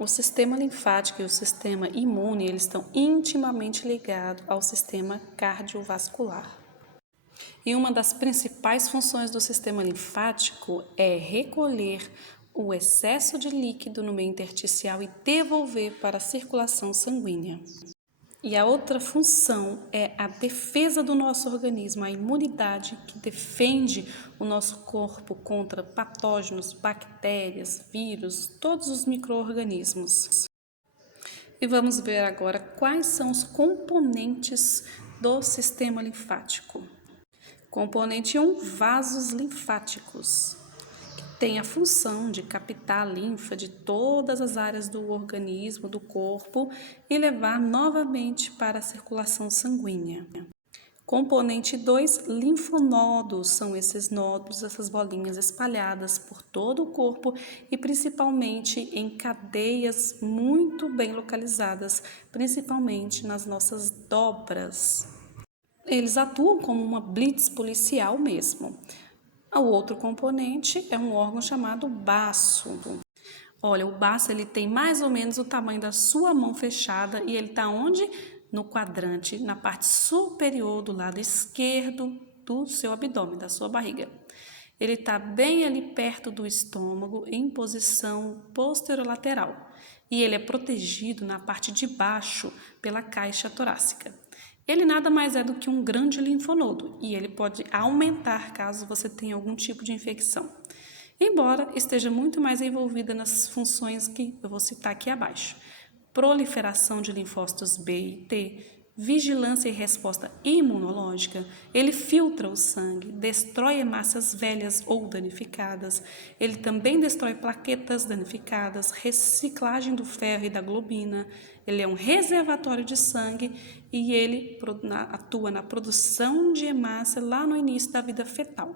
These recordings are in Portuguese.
O sistema linfático e o sistema imune, eles estão intimamente ligados ao sistema cardiovascular. E uma das principais funções do sistema linfático é recolher o excesso de líquido no meio intersticial e devolver para a circulação sanguínea. E a outra função é a defesa do nosso organismo, a imunidade que defende o nosso corpo contra patógenos, bactérias, vírus, todos os micro-organismos. E vamos ver agora quais são os componentes do sistema linfático. Componente 1, vasos linfáticos, que tem a função de captar a linfa de todas as áreas do organismo, do corpo, e levar novamente para a circulação sanguínea. Componente 2, linfonodos, são esses nódulos, essas bolinhas espalhadas por todo o corpo e principalmente em cadeias muito bem localizadas, principalmente nas nossas dobras. Eles atuam como uma blitz policial mesmo. O outro componente é um órgão chamado baço. Olha, o baço ele tem mais ou menos o tamanho da sua mão fechada e ele está onde? No quadrante, na parte superior do lado esquerdo do seu abdômen, da sua barriga. Ele está bem ali perto do estômago, em posição posterolateral. E ele é protegido na parte de baixo pela caixa torácica. Ele nada mais é do que um grande linfonodo e ele pode aumentar caso você tenha algum tipo de infecção, embora esteja muito mais envolvida nas funções que eu vou citar aqui abaixo. Proliferação de linfócitos B e T, vigilância e resposta imunológica, ele filtra o sangue, destrói hemácias velhas ou danificadas, ele também destrói plaquetas danificadas, reciclagem do ferro e da globina, ele é um reservatório de sangue e ele atua na produção de hemácia lá no início da vida fetal.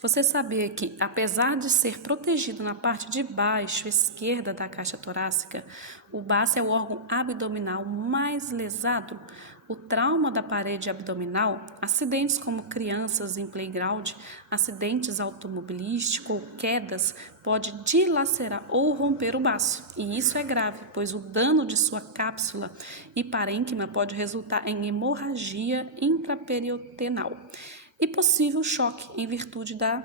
Você sabia que, apesar de ser protegido na parte de baixo esquerda da caixa torácica, o baço é o órgão abdominal mais lesado? O trauma da parede abdominal, acidentes como crianças em playground, acidentes automobilísticos ou quedas, pode dilacerar ou romper o baço. E isso é grave, pois o dano de sua cápsula e parênquima pode resultar em hemorragia intraperitoneal e possível choque em virtude da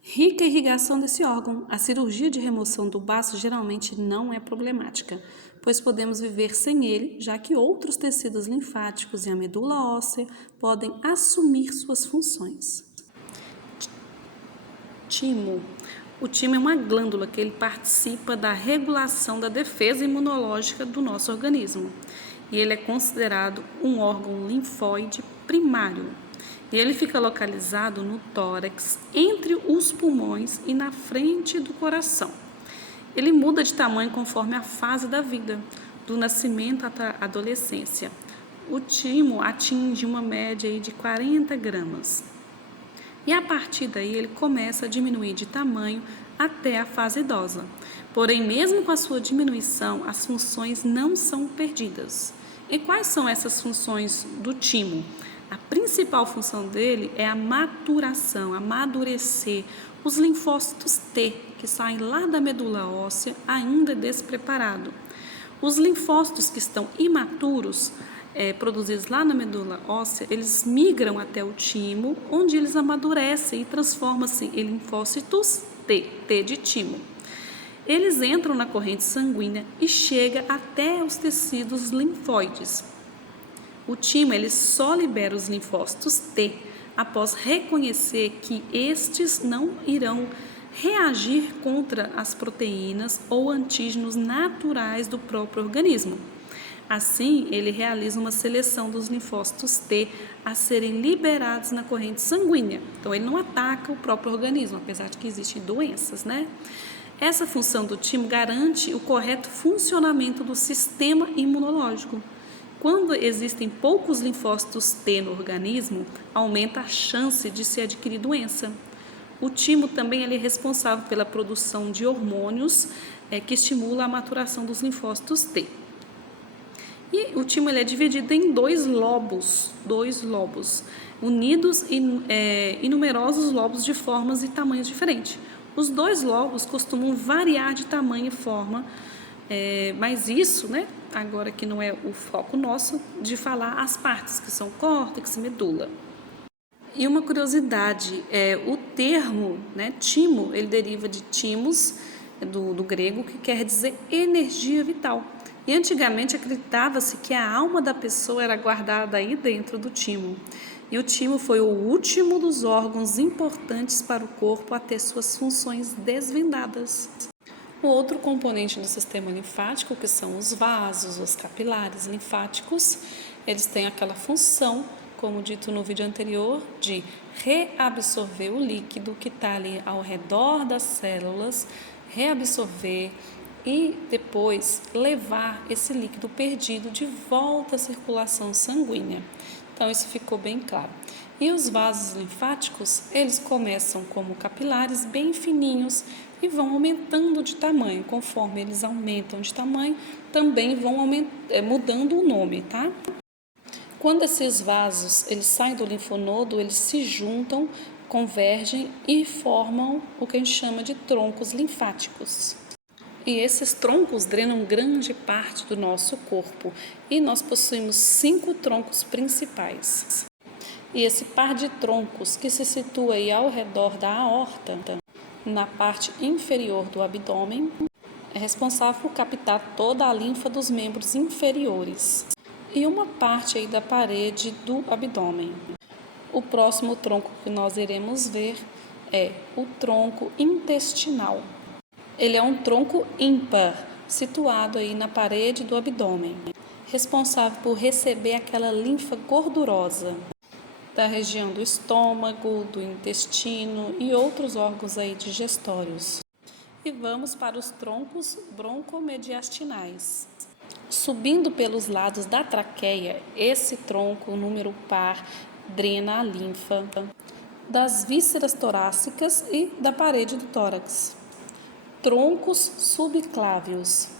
rica irrigação desse órgão. A cirurgia de remoção do baço geralmente não é problemática, pois podemos viver sem ele, já que outros tecidos linfáticos e a medula óssea podem assumir suas funções. Timo. O timo é uma glândula que ele participa da regulação da defesa imunológica do nosso organismo, e ele é considerado um órgão linfóide primário. E ele fica localizado no tórax, entre os pulmões e na frente do coração. Ele muda de tamanho conforme a fase da vida, do nascimento à adolescência. O timo atinge uma média de 40 gramas. E a partir daí ele começa a diminuir de tamanho até a fase idosa. Porém, mesmo com a sua diminuição, as funções não são perdidas. E quais são essas funções do timo? A principal função dele é a maturação, amadurecer os linfócitos T, que saem lá da medula óssea ainda despreparado. Os linfócitos que estão imaturos, produzidos lá na medula óssea, eles migram até o timo, onde eles amadurecem e transformam-se em linfócitos T de timo. Eles entram na corrente sanguínea e chegam até os tecidos linfóides. O timo ele só libera os linfócitos T após reconhecer que estes não irão reagir contra as proteínas ou antígenos naturais do próprio organismo. Assim, ele realiza uma seleção dos linfócitos T a serem liberados na corrente sanguínea. Então, ele não ataca o próprio organismo, apesar de que existem doenças, né? Essa função do timo garante o correto funcionamento do sistema imunológico. Quando existem poucos linfócitos T no organismo, aumenta a chance de se adquirir doença. O timo também ele é responsável pela produção de hormônios que estimulam a maturação dos linfócitos T. E o timo ele é dividido em dois lobos, unidos e numerosos lobos de formas e tamanhos diferentes. Os dois lobos costumam variar de tamanho e forma, mas isso, né, agora que não é o foco nosso de falar as partes, que são córtex e medula. E uma curiosidade, o termo, né, timo, ele deriva de timos, do grego, que quer dizer energia vital. E antigamente acreditava-se que a alma da pessoa era guardada aí dentro do timo. E o timo foi o último dos órgãos importantes para o corpo a ter suas funções desvendadas. O outro componente do sistema linfático, que são os vasos, os capilares linfáticos, eles têm aquela função, como dito no vídeo anterior, de reabsorver o líquido que está ali ao redor das células, reabsorver e depois levar esse líquido perdido de volta à circulação sanguínea. Então, isso ficou bem claro. E os vasos linfáticos, eles começam como capilares bem fininhos e vão aumentando de tamanho. Conforme eles aumentam de tamanho, também vão mudando o nome, tá? Quando esses vasos eles saem do linfonodo, eles se juntam, convergem e formam o que a gente chama de troncos linfáticos. E esses troncos drenam grande parte do nosso corpo e nós possuímos 5 troncos principais. E esse par de troncos que se situa aí ao redor da aorta, na parte inferior do abdômen, é responsável por captar toda a linfa dos membros inferiores e uma parte aí da parede do abdômen. O próximo tronco que nós iremos ver é o tronco intestinal. Ele é um tronco ímpar, situado aí na parede do abdômen, responsável por receber aquela linfa gordurosa da região do estômago, do intestino e outros órgãos aí digestórios. E vamos para os troncos broncomediastinais. Subindo pelos lados da traqueia, esse tronco, o número par, drena a linfa das vísceras torácicas e da parede do tórax. Troncos subclávios,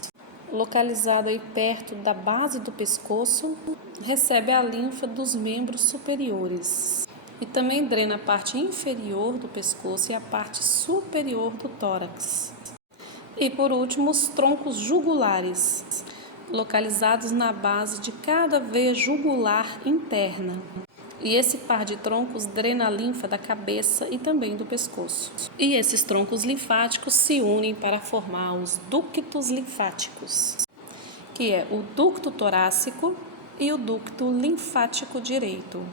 localizado aí perto da base do pescoço, recebe a linfa dos membros superiores e também drena a parte inferior do pescoço e a parte superior do tórax. E por último, os troncos jugulares, localizados na base de cada veia jugular interna. E esse par de troncos drena a linfa da cabeça e também do pescoço. E esses troncos linfáticos se unem para formar os ductos linfáticos, que é o ducto torácico e o ducto linfático direito.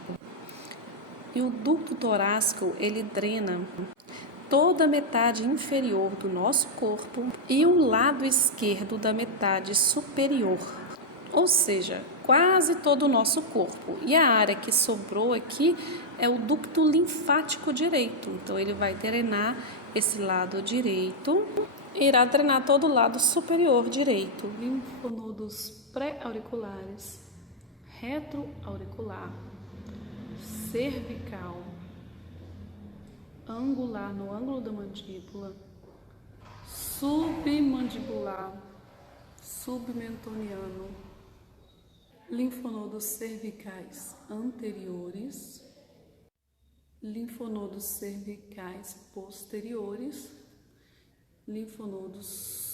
E o ducto torácico, ele drena toda a metade inferior do nosso corpo e o lado esquerdo da metade superior, ou seja, quase todo o nosso corpo. E a área que sobrou aqui é o ducto linfático direito. Então, ele vai drenar esse lado direito e irá drenar todo o lado superior direito. Linfonodos pré-auriculares, retroauricular, cervical, angular no ângulo da mandíbula, submandibular, submentoniano, linfonodos cervicais anteriores, linfonodos cervicais posteriores, linfonodos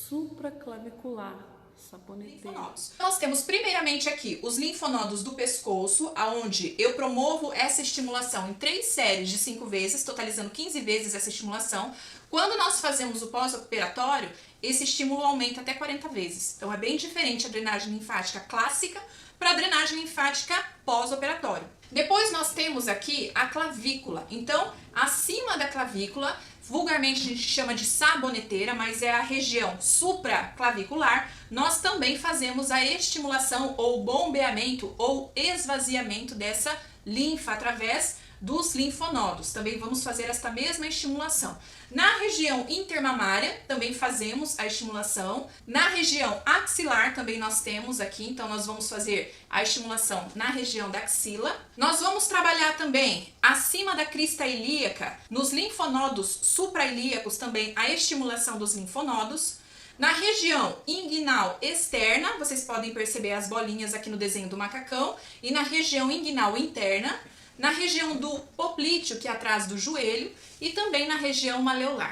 supraclavicular, saboneteiro. Nós temos primeiramente aqui os linfonodos do pescoço, aonde eu promovo essa estimulação em 3 séries de 5 vezes, totalizando 15 vezes essa estimulação. Quando nós fazemos o pós-operatório, esse estímulo aumenta até 40 vezes. Então é bem diferente a drenagem linfática clássica para a drenagem linfática pós-operatório. Depois nós temos aqui a clavícula. Então, acima da clavícula, vulgarmente a gente chama de saboneteira, mas é a região supraclavicular, nós também fazemos a estimulação ou bombeamento ou esvaziamento dessa linfa através dos linfonodos. Também vamos fazer esta mesma estimulação. Na região intermamária também fazemos a estimulação. Na região axilar também nós temos aqui, então nós vamos fazer a estimulação na região da axila. Nós vamos trabalhar também acima da crista ilíaca, nos linfonodos suprailíacos também a estimulação dos linfonodos. Na região inguinal externa, vocês podem perceber as bolinhas aqui no desenho do macacão, e na região inguinal interna, na região do poplíteo, que é atrás do joelho, e também na região maleolar.